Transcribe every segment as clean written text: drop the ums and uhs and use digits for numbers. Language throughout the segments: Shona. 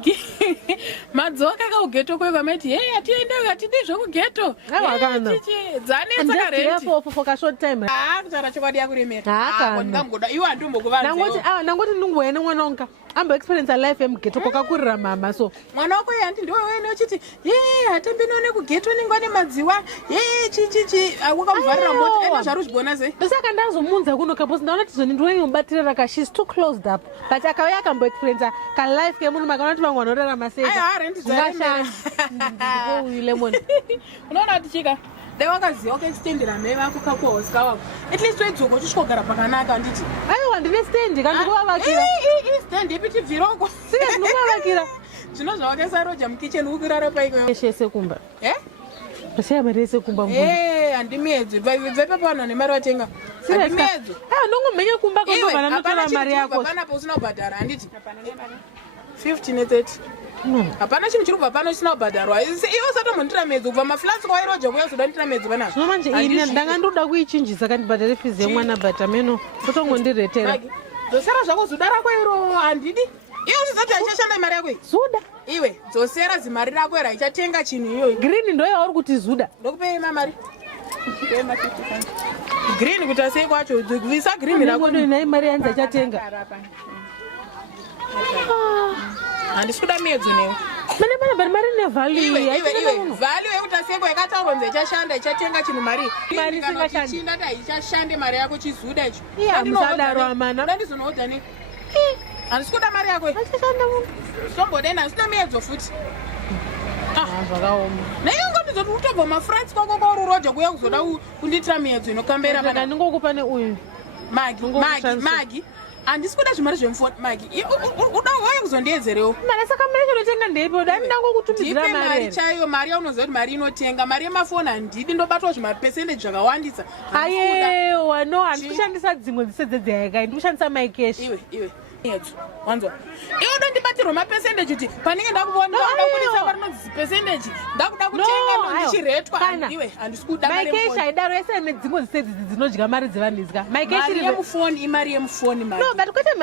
Magi. Madzoka kaugeto kwe vameti. Hey, atiende atidi zvokugeto. Dzane sakarenti. For a short time. Kutara chokwadi yakuremera. Ndingangoda iwe andimbokuvanzewo. Nangoti ndinguwena mwana wanga. Ambo experience life emgeto kwakakurira mama so. Mwana wako yanti ndiwe wena uchiti, atembinone kugeto ningwane madziwa. Chichichi wakamuvharira moti ena zvaruzvigona sei? Saka ndazomunza kuno kaposi ndaona tizoni ndiwemubatirira ka she's too closed up. But akauya akambo experience ka life kemunhu makaona kuti vamwe vanorarama sei. Lemon. Unaona kuti chika dai wakaziva ukaextendera mhei vako kakuhosika wako at least wedzoka uchisvogara pakanaka handiti aiwa ndine stendi kandi kuvavakira stendi ipi tibviroko sika zvinokuvavakira zvino zvawakasaroja mukicheni ukurara paikoeshe kumba pasheya mari yesekumba handimiedzo bvepapanhu ane mari watenga handimiedzo nongomhenya kumba kandobva notora mari yako hapanapo usina kubhadhara handiti 50 ne30 hapana chinhu chiri kubva pano chisina kubhadharwa iwe usatombonditira medzo kubva maflansi kwairoja kuya uzoda nditira medzo panapa zvino manje ini ndanga ndoda kuichinjisa kandibhadhare fizi yemwana but ameno totongondiretera dzosera zvako zuda rako iro handidi iwe uzizoti haichashanda mari yako zuda iwe dzosera zimari rako iro haichatenga chinhu iyoyo green ndo yauri kuti zuda ndokupei mari green kuti asei kwacho visa green rako nai mari yanzi achatenga handisi kuda medzo newe mane bari mari nevalue value yekuti aseko yakataurwa nzi ichashanda ichatenga chinhu mari isingachinda kuti haichashande mari yako chizuda icho musadaro amana uda ndizonoodha ne handisi kuda mari yako sombodenda handisina medzo futi zvakaoma naiwe ngondizoti utobva mafrance kwako kwaururoja kuya kuzoda kunditira medzo inokambera ndingokupa neuyu magi handisi kuda zvimari zvemufoni magi uda wai kuzondiedzerewo mari saka mari chinotenga ndeipo dai ndangokutumidzira mari chaiyo mari yaunoziva kuti mari inotenga mari yemafoni handidi ndobatwa zvimapesendeji zvakawandisa ayewa no handisi kushandisa dzimwe dzisedzedzeyaika ndikushandisa mycash iwe wanzwa iwe unondibatirwa mapesendeji kuti panenge ndakuona ndakuisa parinonzi pesendeji ndakuda kutenga nondichiretwa iwe handisi kuda mycash haidaro yese nedzimwe zisedzedzi dzinodya mari dzevanhu izika mari yemufoni imari yemufoni no but kwete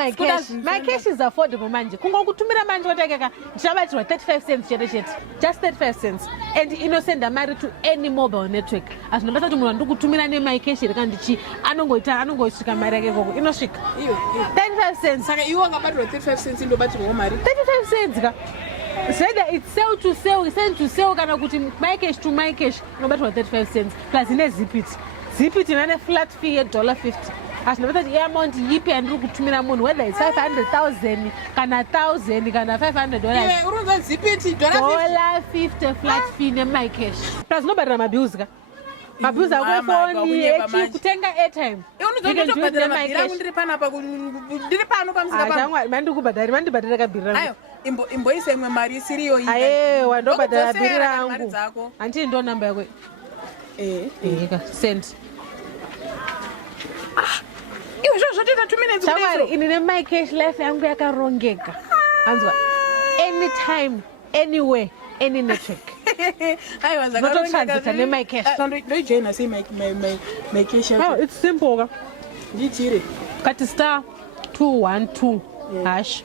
mycash is affordable manje kungokutumira manje watakeka ndichabatirwa 35 cents chete chete just 35 cents and inosenda mari to any mobile network azvinobasa kuti munhu andikutumira nemycash iri kandichi anongosvika mari yake ikoko inosvika 35 cents saka iwe wangabatirwa 35 cents indobatirwawo mari 35 cents ka either it's sell to sell send to sell kana kuti mycash to mycash inobatirwa 35 cents plus ine zipiti nane flat fee ye$50 azvinobasa kuti iamount yipi yandiri kutumira munhu whether it's 500,000 kana 1,000 kana $500 iwe urunza zipiti $50 flat fee nemycash plus inobatira mabills ka mabills akwefoni kutenga airtime mandibhadhira kabhiri rangu imboisa imwe mari isiriyo ayewa ndobhadhara bhiri rangu handii ndo namba yakwe eka send iwe zvo zvotoita 2 minutes shamwari ini nemycash life yangu yakarongeka hanzwa anytime anywhere any network ndototransita nemycash ndoijoina sei mycash it's simple ka nditire kati *212 hash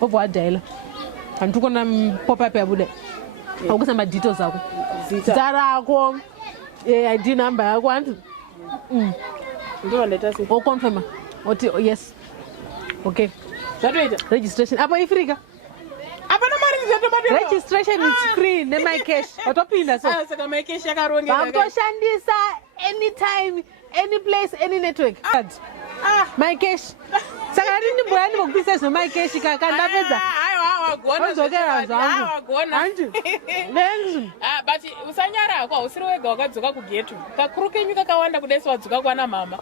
obva wadhaila handiri kuona pop-up yabuda akuisa madetails ako zita rako id number yako hanzi ndovandaita sei oconfirma oti yes okay zvatoita registration apo ifrika apana mari ndizotobatira registration is free nemycash watopinda so saka mycash yakarongeka vakutoshandisa anytime any place any network mycash saka ndimboya ndimokupisa zvino mycash kandapedza ozokera zvangu hanji but usanyara kwa usiri wega wakadzoka kugeto kakuru kenyu kakawanda kudai sewadzoka kwana mama